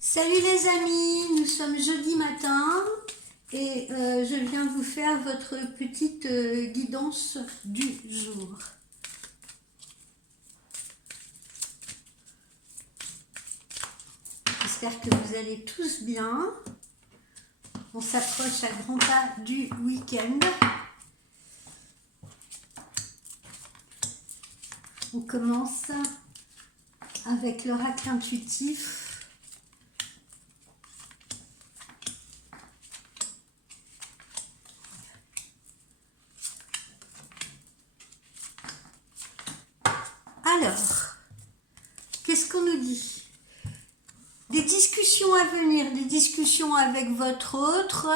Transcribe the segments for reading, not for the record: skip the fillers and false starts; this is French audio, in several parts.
Salut les amis, nous sommes jeudi matin et je viens vous faire votre petite guidance du jour. J'espère que vous allez tous bien. On s'approche à grands pas du week-end. On commence avec l'oracle intuitif. Alors, qu'est-ce qu'on nous dit? Des discussions à venir, des discussions avec votre autre,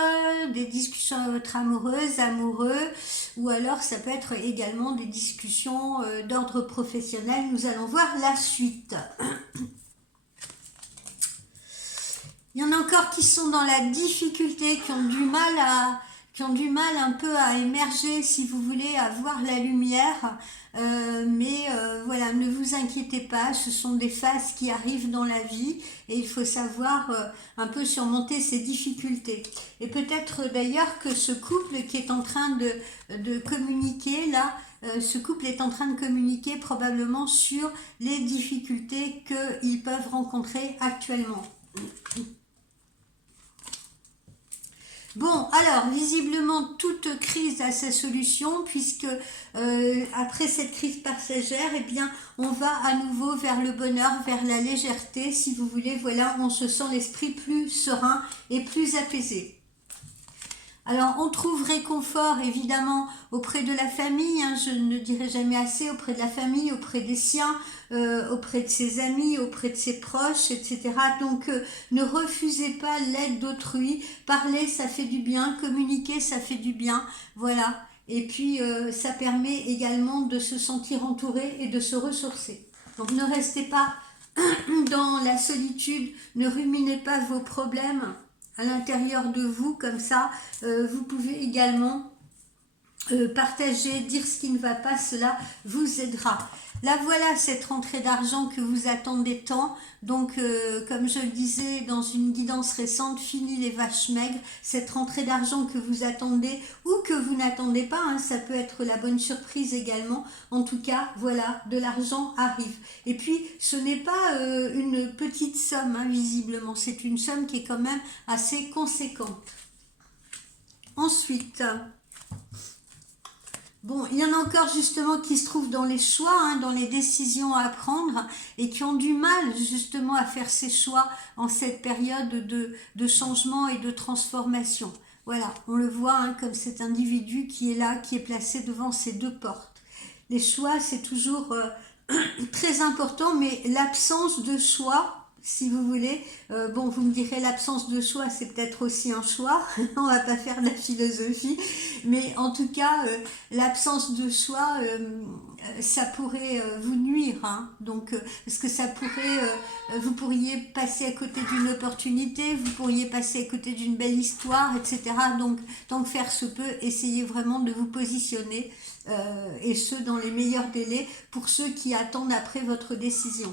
des discussions avec votre amoureuse, amoureux, ou alors ça peut être également des discussions d'ordre professionnel. Nous allons voir la suite. Il y en a encore qui sont dans la difficulté, qui ont du mal un peu à émerger, si vous voulez, à voir la lumière. Voilà, ne vous inquiétez pas, ce sont des phases qui arrivent dans la vie et il faut savoir un peu surmonter ces difficultés. Et peut-être d'ailleurs que ce couple qui est en train de communiquer là, ce couple est en train de communiquer probablement sur les difficultés qu'ils peuvent rencontrer actuellement. Bon, alors, visiblement, toute crise a sa solution, puisque après cette crise passagère, eh bien, on va à nouveau vers le bonheur, vers la légèreté, si vous voulez. Voilà, on se sent l'esprit plus serein et plus apaisé. Alors, on trouve réconfort, évidemment, auprès de la famille, hein, je ne dirai jamais assez, auprès de la famille, auprès des siens, auprès de ses amis, auprès de ses proches, etc. Donc, ne refusez pas l'aide d'autrui. Parler, ça fait du bien. Communiquer, ça fait du bien. Voilà. Et puis, ça permet également de se sentir entouré et de se ressourcer. Donc, ne restez pas dans la solitude, ne ruminez pas vos problèmes à l'intérieur de vous, comme ça, vous pouvez également partager, dire ce qui ne va pas, cela vous aidera. Là voilà cette rentrée d'argent que vous attendez tant. Donc comme je le disais dans une guidance récente, fini les vaches maigres, cette rentrée d'argent que vous attendez ou que vous n'attendez pas, hein, ça peut être la bonne surprise également. En tout cas, voilà, de l'argent arrive. Et puis ce n'est pas une petite somme, hein, visiblement, c'est une somme qui est quand même assez conséquente. Ensuite, bon, il y en a encore justement qui se trouvent dans les choix, hein, dans les décisions à prendre et qui ont du mal justement à faire ces choix en cette période de changement et de transformation. Voilà, on le voit hein, comme cet individu qui est là, qui est placé devant ces deux portes. Les choix, c'est toujours très important, mais l'absence de choix, si vous voulez, bon, vous me direz l'absence de choix, c'est peut-être aussi un choix, on va pas faire de la philosophie, mais en tout cas, l'absence de choix, ça pourrait vous nuire, hein, donc, parce que ça pourrait, vous pourriez passer à côté d'une opportunité, vous pourriez passer à côté d'une belle histoire, etc. Donc, tant que faire se peut, essayez vraiment de vous positionner, et ce, dans les meilleurs délais, pour ceux qui attendent après votre décision.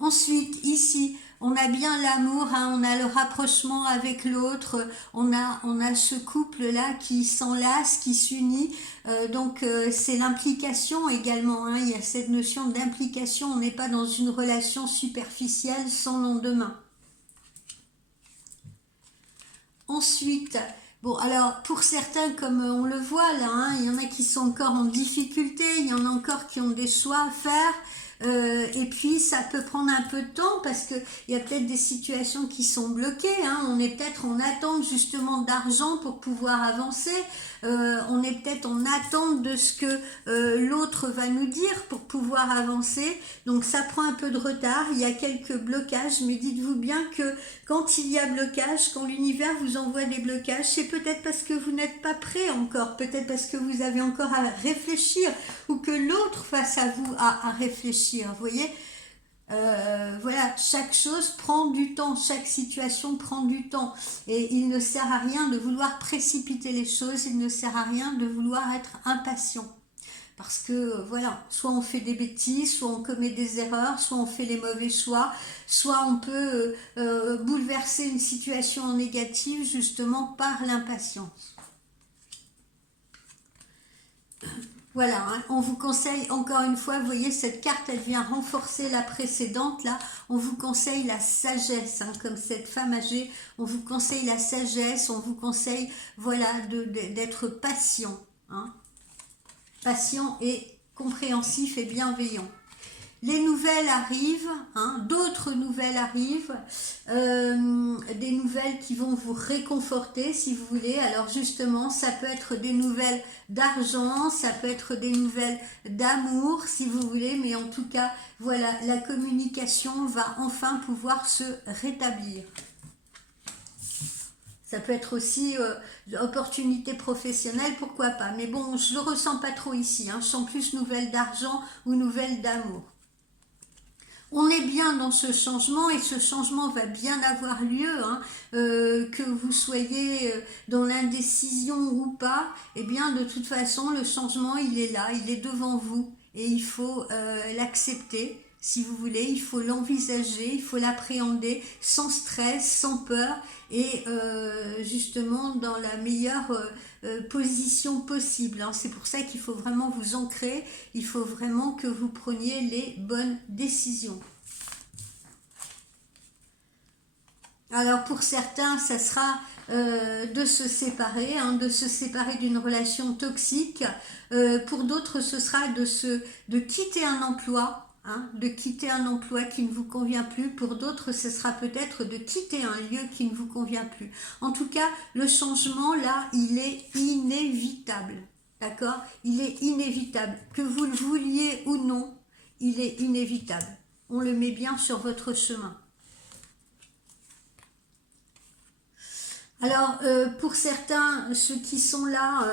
Ensuite, ici, on a bien l'amour, hein, on a le rapprochement avec l'autre, on a ce couple-là qui s'enlace, qui s'unit, c'est l'implication également, hein, il y a cette notion d'implication, on n'est pas dans une relation superficielle sans lendemain. Ensuite, bon, alors pour certains, comme on le voit là, hein, il y en a qui sont encore en difficulté, il y en a encore qui ont des choix à faire. Et puis ça peut prendre un peu de temps parce que il y a peut-être des situations qui sont bloquées, hein. On est peut-être en attente justement d'argent pour pouvoir avancer. On est peut-être en attente de ce que l'autre va nous dire pour pouvoir avancer. Donc ça prend un peu de retard, il y a quelques blocages, mais dites-vous bien que quand il y a blocage, quand l'univers vous envoie des blocages, c'est peut-être parce que vous n'êtes pas prêt encore, peut-être parce que vous avez encore à réfléchir ou que l'autre face à vous a à réfléchir, vous voyez. Voilà, chaque chose prend du temps, chaque situation prend du temps et il ne sert à rien de vouloir précipiter les choses, il ne sert à rien de vouloir être impatient. Parce que voilà, soit on fait des bêtises, soit on commet des erreurs, soit on fait les mauvais choix, soit on peut bouleverser une situation négative justement par l'impatience. Voilà, hein, on vous conseille encore une fois, vous voyez cette carte elle vient renforcer la précédente là, on vous conseille la sagesse, hein, comme cette femme âgée, on vous conseille la sagesse, on vous conseille voilà d'être patient, hein, patient et compréhensif et bienveillant. Les nouvelles arrivent, hein, d'autres nouvelles arrivent, des nouvelles qui vont vous réconforter si vous voulez. Alors justement, ça peut être des nouvelles d'argent, ça peut être des nouvelles d'amour si vous voulez, mais en tout cas, voilà, la communication va enfin pouvoir se rétablir. Ça peut être aussi opportunité professionnelle, pourquoi pas. Mais bon, je ne le ressens pas trop ici, hein. Je sens plus nouvelles d'argent ou nouvelles d'amour. On est bien dans ce changement et ce changement va bien avoir lieu, hein, que vous soyez dans l'indécision ou pas, eh bien de toute façon le changement il est là, il est devant vous et il faut l'accepter. Si vous voulez, il faut l'envisager, il faut l'appréhender sans stress, sans peur et justement dans la meilleure position possible, hein. C'est pour ça qu'il faut vraiment vous ancrer, il faut vraiment que vous preniez les bonnes décisions. Alors pour certains, ça sera de se séparer, hein, de se séparer d'une relation toxique. Pour d'autres, ce sera de quitter un emploi, hein, de quitter un emploi qui ne vous convient plus. Pour d'autres, ce sera peut-être de quitter un lieu qui ne vous convient plus. En tout cas, le changement, là, il est inévitable. D'accord? Il est inévitable. Que vous le vouliez ou non, il est inévitable. On le met bien sur votre chemin. Alors, pour certains, ceux qui sont là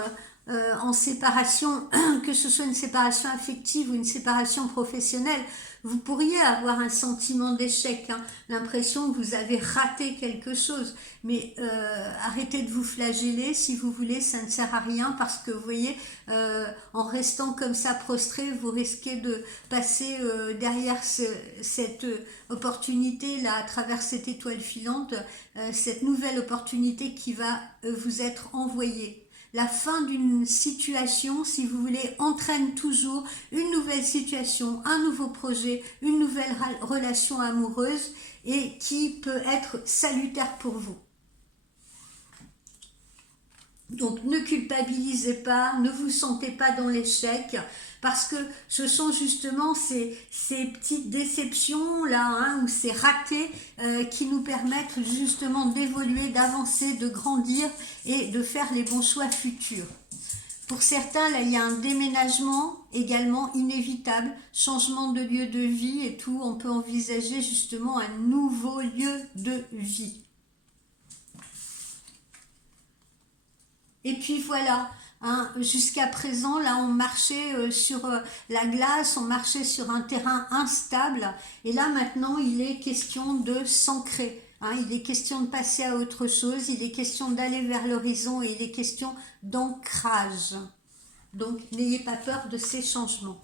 en séparation, que ce soit une séparation affective ou une séparation professionnelle, vous pourriez avoir un sentiment d'échec, hein, l'impression que vous avez raté quelque chose. Mais arrêtez de vous flageller, si vous voulez, ça ne sert à rien parce que vous voyez, en restant comme ça prostré, vous risquez de passer derrière cette opportunité là, à travers cette étoile filante, cette nouvelle opportunité qui va vous être envoyée. La fin d'une situation, si vous voulez, entraîne toujours une nouvelle situation, un nouveau projet, une nouvelle relation amoureuse et qui peut être salutaire pour vous. Donc ne culpabilisez pas, ne vous sentez pas dans l'échec, parce que ce sont justement ces petites déceptions là, hein, ou ces ratés qui nous permettent justement d'évoluer, d'avancer, de grandir et de faire les bons choix futurs. Pour certains, là, il y a un déménagement également inévitable, changement de lieu de vie et tout, on peut envisager justement un nouveau lieu de vie. Et puis voilà, hein, jusqu'à présent, là, on marchait sur la glace, on marchait sur un terrain instable. Et là, maintenant, il est question de s'ancrer. Hein, il est question de passer à autre chose. Il est question d'aller vers l'horizon et il est question d'ancrage. Donc, n'ayez pas peur de ces changements.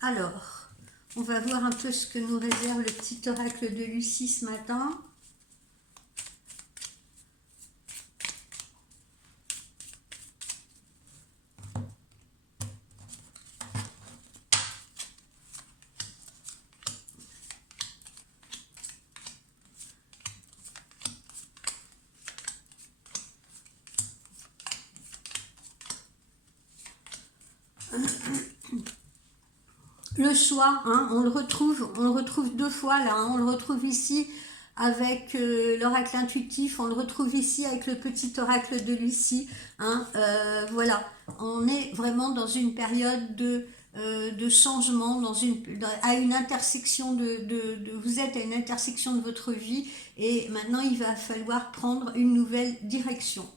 Alors, on va voir un peu ce que nous réserve le petit oracle de Lucie ce matin. Le choix, hein, on le retrouve deux fois là, hein, on le retrouve ici avec l'oracle intuitif, on le retrouve ici avec le petit oracle de Lucie, hein, voilà, on est vraiment dans une période de changement, à une intersection vous êtes à une intersection de votre vie et maintenant il va falloir prendre une nouvelle direction.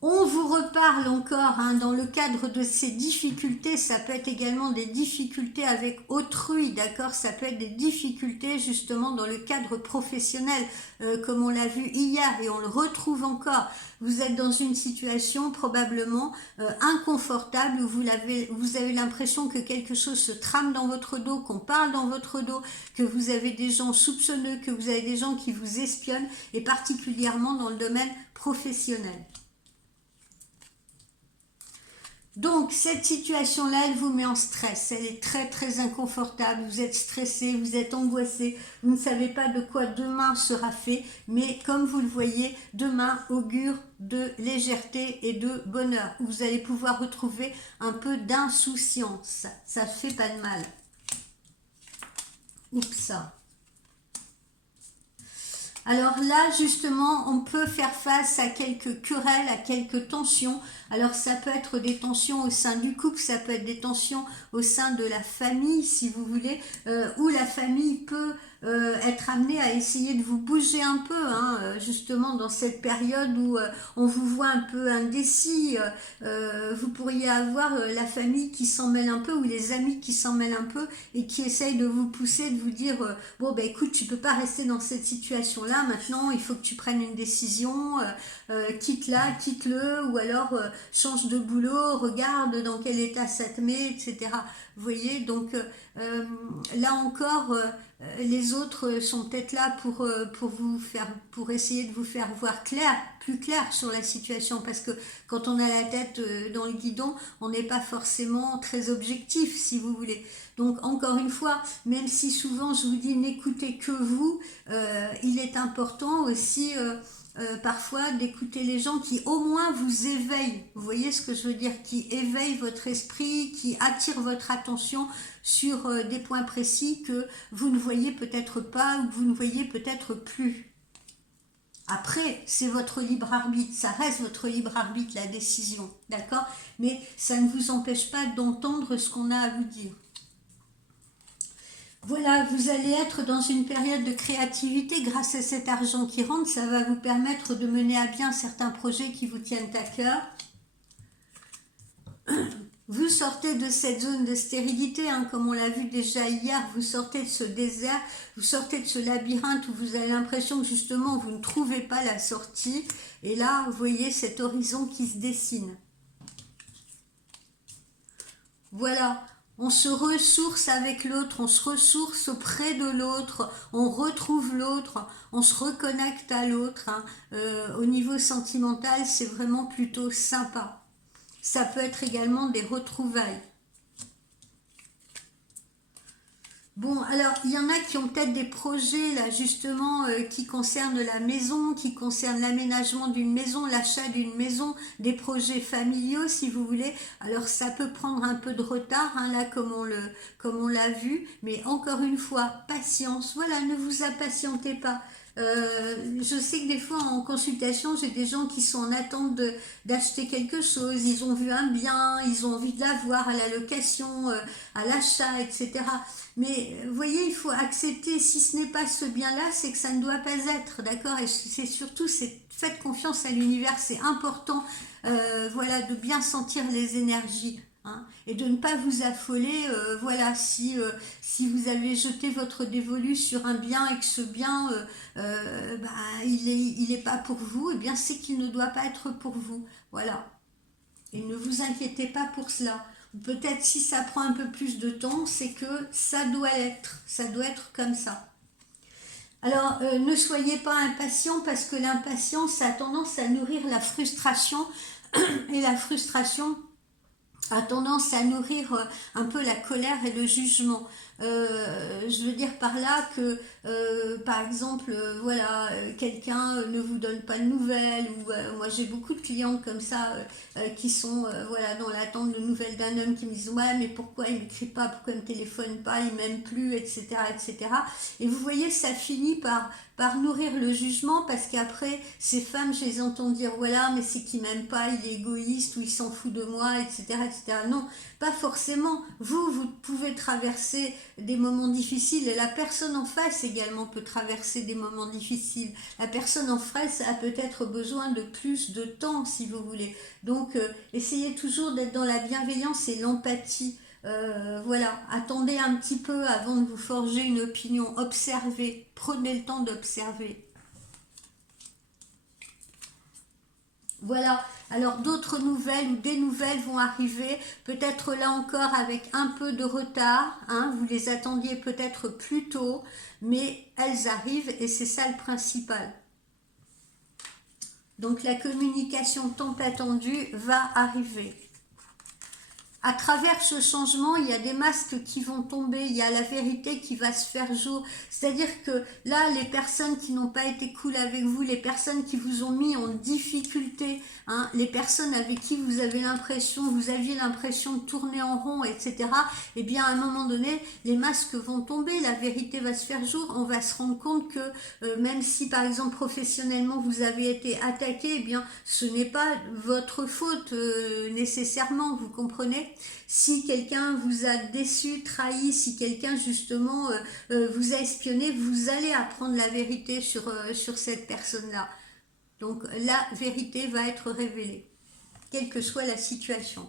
On vous reparle encore hein, dans le cadre de ces difficultés, ça peut être également des difficultés avec autrui, d'accord? Ça peut être des difficultés justement dans le cadre professionnel, comme on l'a vu hier et on le retrouve encore. Vous êtes dans une situation probablement inconfortable où vous avez l'impression que quelque chose se trame dans votre dos, qu'on parle dans votre dos, que vous avez des gens soupçonneux, que vous avez des gens qui vous espionnent, et particulièrement dans le domaine professionnel. Donc, cette situation-là, elle vous met en stress. Elle est très, très inconfortable. Vous êtes stressé, vous êtes angoissé. Vous ne savez pas de quoi demain sera fait. Mais comme vous le voyez, demain augure de légèreté et de bonheur. Vous allez pouvoir retrouver un peu d'insouciance. Ça ne fait pas de mal. Oups. Alors là, justement, on peut faire face à quelques querelles, à quelques tensions. Alors ça peut être des tensions au sein du couple, ça peut être des tensions au sein de la famille, si vous voulez, où la famille peut être amenée à essayer de vous bouger un peu, hein, justement dans cette période où on vous voit un peu indécis. Vous pourriez avoir la famille qui s'en mêle un peu ou les amis qui s'en mêlent un peu et qui essayent de vous pousser, de vous dire bon ben écoute, tu peux pas rester dans cette situation-là, maintenant il faut que tu prennes une décision, quitte-la, quitte-le, ou alors change de boulot, regarde dans quel état ça te met, etc. Vous voyez, donc là encore, les autres sont peut-être là pour essayer de vous faire voir clair, plus clair sur la situation, parce que quand on a la tête dans le guidon, on n'est pas forcément très objectif, si vous voulez. Donc encore une fois, même si souvent je vous dis n'écoutez que vous, il est important aussi parfois d'écouter les gens qui au moins vous éveillent. Vous voyez ce que je veux dire? Qui éveillent votre esprit, qui attirent votre attention sur des points précis que vous ne voyez peut-être pas ou que vous ne voyez peut-être plus. Après, c'est votre libre arbitre, ça reste votre libre arbitre, la décision, d'accord? Mais ça ne vous empêche pas d'entendre ce qu'on a à vous dire. Voilà, vous allez être dans une période de créativité grâce à cet argent qui rentre. Ça va vous permettre de mener à bien certains projets qui vous tiennent à cœur. Vous sortez de cette zone de stérilité, hein, comme on l'a vu déjà hier, vous sortez de ce désert, vous sortez de ce labyrinthe où vous avez l'impression que justement vous ne trouvez pas la sortie. Et là, vous voyez cet horizon qui se dessine. Voilà. On se ressource avec l'autre, on se ressource auprès de l'autre, on retrouve l'autre, on se reconnecte à l'autre. Hein. Au niveau sentimental, c'est vraiment plutôt sympa. Ça peut être également des retrouvailles. Bon, alors, il y en a qui ont peut-être des projets, là, justement, qui concernent la maison, qui concernent l'aménagement d'une maison, l'achat d'une maison, des projets familiaux, si vous voulez. Alors, ça peut prendre un peu de retard, hein, là, comme on l'a vu. Mais encore une fois, patience. Voilà, ne vous impatientez pas. Je sais que des fois en consultation, j'ai des gens qui sont en attente d'acheter quelque chose, ils ont vu un bien, ils ont envie de l'avoir à la location, à l'achat, etc. Mais vous voyez, il faut accepter, si ce n'est pas ce bien-là, c'est que ça ne doit pas être, d'accord? Et c'est surtout, faites confiance à l'univers, c'est important, voilà, de bien sentir les énergies. Hein, et de ne pas vous affoler, voilà, si vous avez jeté votre dévolu sur un bien et que ce bien, bah, il est pas pour vous, et bien c'est qu'il ne doit pas être pour vous, voilà. Et ne vous inquiétez pas pour cela. Peut-être si ça prend un peu plus de temps, c'est que ça doit être comme ça. Alors, ne soyez pas impatient parce que l'impatience a tendance à nourrir la frustration et la frustration a tendance à nourrir un peu la colère et le jugement. Je veux dire par là que, par exemple, voilà, quelqu'un ne vous donne pas de nouvelles, ou moi j'ai beaucoup de clients comme ça qui sont voilà, dans l'attente de nouvelles d'un homme qui me disent ouais mais pourquoi il ne m'écrit pas, pourquoi il ne me téléphone pas, il ne m'aime plus, etc., etc. Et vous voyez, ça finit par nourrir le jugement, parce qu'après, ces femmes, je les entends dire voilà, mais c'est qu'il m'aime pas, il est égoïste, ou il s'en fout de moi, etc., etc. etc. Non, pas forcément. Vous pouvez traverser des moments difficiles et la personne en face également peut traverser des moments difficiles. La personne en face a peut-être besoin de plus de temps, si vous voulez. Donc, essayez toujours d'être dans la bienveillance et l'empathie. Voilà, attendez un petit peu avant de vous forger une opinion. Observez, prenez le temps d'observer. Voilà, alors d'autres nouvelles ou des nouvelles vont arriver, peut-être là encore avec un peu de retard, hein, vous les attendiez peut-être plus tôt, mais elles arrivent et c'est ça le principal. Donc la communication tant attendue va arriver. À travers ce changement, il y a des masques qui vont tomber, il y a la vérité qui va se faire jour. C'est-à-dire que là, les personnes qui n'ont pas été cool avec vous, les personnes qui vous ont mis en difficulté, hein, les personnes avec qui vous aviez l'impression de tourner en rond, etc. Eh bien, à un moment donné, les masques vont tomber, la vérité va se faire jour. On va se rendre compte que même si, par exemple, professionnellement, vous avez été attaqué, eh bien, ce n'est pas votre faute nécessairement, vous comprenez? Si quelqu'un vous a déçu, trahi, si quelqu'un justement vous a espionné, vous allez apprendre la vérité sur cette personne-là. Donc la vérité va être révélée, quelle que soit la situation.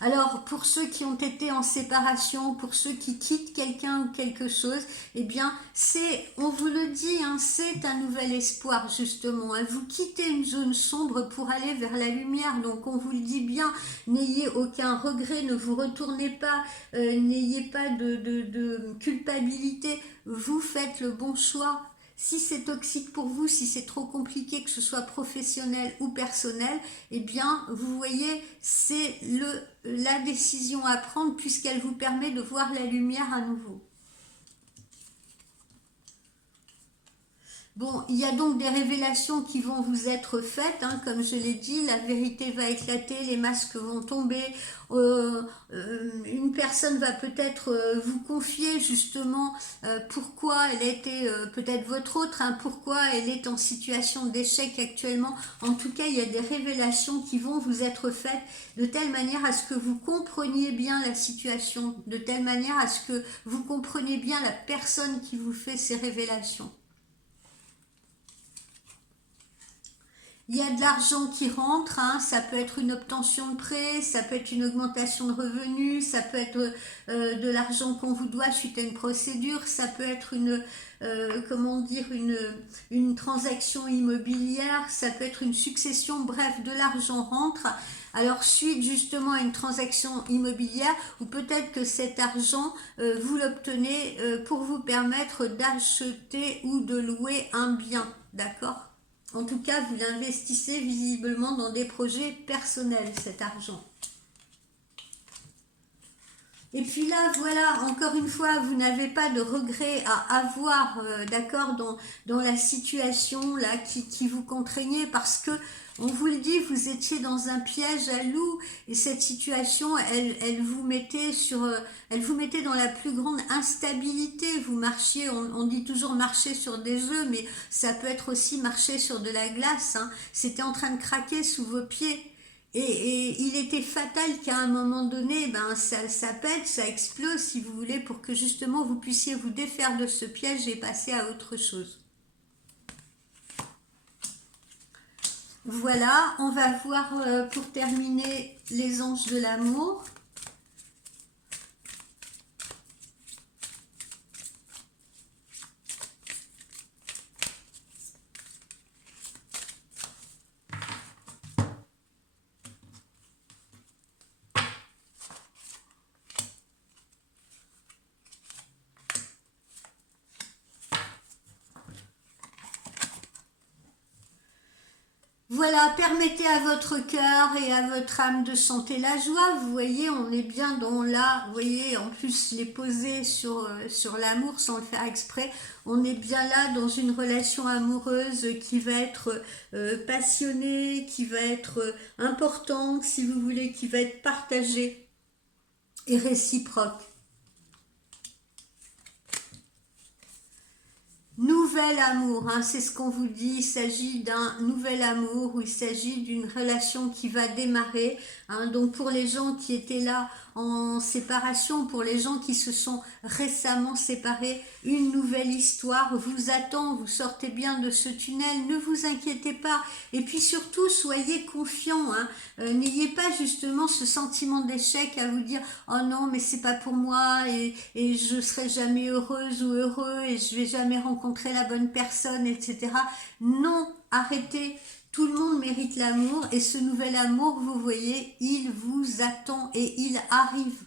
Alors, pour ceux qui ont été en séparation, pour ceux qui quittent quelqu'un ou quelque chose, eh bien, on vous le dit, hein, c'est un nouvel espoir, justement. Hein. Vous quittez une zone sombre pour aller vers la lumière. Donc, on vous le dit bien, n'ayez aucun regret, ne vous retournez pas, n'ayez pas de culpabilité. Vous faites le bon choix. Si c'est toxique pour vous, si c'est trop compliqué, que ce soit professionnel ou personnel, eh bien, vous voyez, c'est la décision à prendre puisqu'elle vous permet de voir la lumière à nouveau. Bon, il y a donc des révélations qui vont vous être faites, hein, comme je l'ai dit, la vérité va éclater, les masques vont tomber, une personne va peut-être vous confier justement pourquoi elle était, peut-être votre autre, hein, pourquoi elle est en situation d'échec actuellement. En tout cas, il y a des révélations qui vont vous être faites de telle manière à ce que vous compreniez bien la situation, de telle manière à ce que vous compreniez bien la personne qui vous fait ces révélations. Il y a de l'argent qui rentre, hein, ça peut être une obtention de prêt, ça peut être une augmentation de revenus, ça peut être de l'argent qu'on vous doit suite à une procédure, ça peut être une transaction immobilière, ça peut être une succession, bref, de l'argent rentre. Alors suite justement à une transaction immobilière, ou peut-être que cet argent, vous l'obtenez pour vous permettre d'acheter ou de louer un bien, d'accord ? En tout cas, vous l'investissez visiblement dans des projets personnels, cet argent. Et puis là, voilà, encore une fois, vous n'avez pas de regret à avoir, d'accord, dans la situation là qui vous contraignait parce que, on vous le dit, vous étiez dans un piège à loup et cette situation, elle vous mettait elle vous mettait dans la plus grande instabilité. Vous marchiez, on dit toujours marcher sur des œufs, mais ça peut être aussi marcher sur de la glace. Hein. C'était en train de craquer sous vos pieds. Et il était fatal qu'à un moment donné, ben, ça pète, ça explose, si vous voulez, pour que justement vous puissiez vous défaire de ce piège et passer à autre chose. Voilà, on va voir pour terminer les anges de l'amour. Voilà, permettez à votre cœur et à votre âme de chanter la joie. Vous voyez, on est bien dans là, vous voyez, en plus les poser sur l'amour sans le faire exprès. On est bien là dans une relation amoureuse qui va être passionnée, qui va être importante, si vous voulez, qui va être partagée et réciproque. Nous nouvel amour, hein, c'est ce qu'on vous dit, il s'agit d'un nouvel amour, ou il s'agit d'une relation qui va démarrer, hein. Donc pour les gens qui étaient là en séparation, pour les gens qui se sont récemment séparés, une nouvelle histoire vous attend, vous sortez bien de ce tunnel, ne vous inquiétez pas, et puis surtout soyez confiants, hein. N'ayez pas justement ce sentiment d'échec à vous dire oh non mais c'est pas pour moi et je serai jamais heureuse ou heureux et je vais jamais rencontrer la bonne personne, etc. Non, arrêtez. Tout le monde mérite l'amour et ce nouvel amour, vous voyez, il vous attend et il arrive.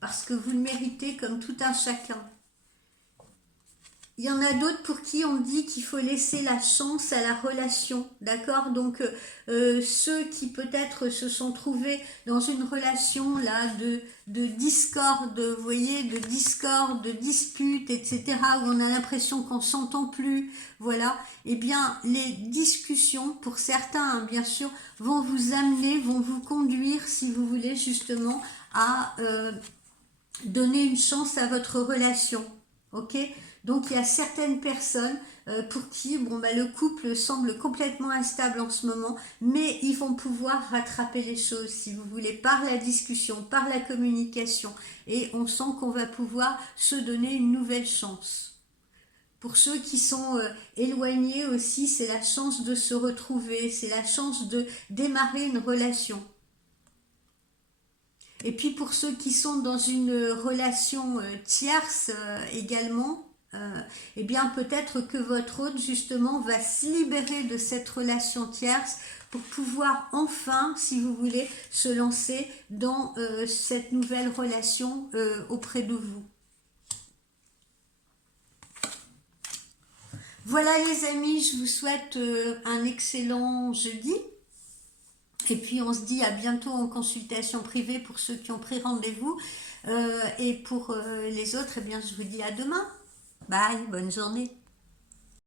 Parce que vous le méritez comme tout un chacun. Il y en a d'autres pour qui on dit qu'il faut laisser la chance à la relation, d'accord? Donc ceux qui peut-être se sont trouvés dans une relation là de discorde, vous voyez, de discorde, de dispute, etc., où on a l'impression qu'on s'entend plus, voilà, eh bien les discussions, pour certains, hein, bien sûr, vont vous amener, vont vous conduire, si vous voulez, justement, à donner une chance à votre relation, ok? Donc il y a certaines personnes pour qui bon, bah, le couple semble complètement instable en ce moment, mais ils vont pouvoir rattraper les choses, si vous voulez, par la discussion, par la communication, et on sent qu'on va pouvoir se donner une nouvelle chance. Pour ceux qui sont éloignés aussi, c'est la chance de se retrouver, c'est la chance de démarrer une relation. Et puis pour ceux qui sont dans une relation tierce également, eh bien peut-être que votre hôte justement va se libérer de cette relation tierce pour pouvoir enfin, si vous voulez, se lancer dans cette nouvelle relation auprès de vous. Voilà les amis, je vous souhaite un excellent jeudi. Et puis on se dit à bientôt en consultation privée pour ceux qui ont pris rendez-vous. Et pour les autres, eh bien, je vous dis à demain. Bye, bonne journée.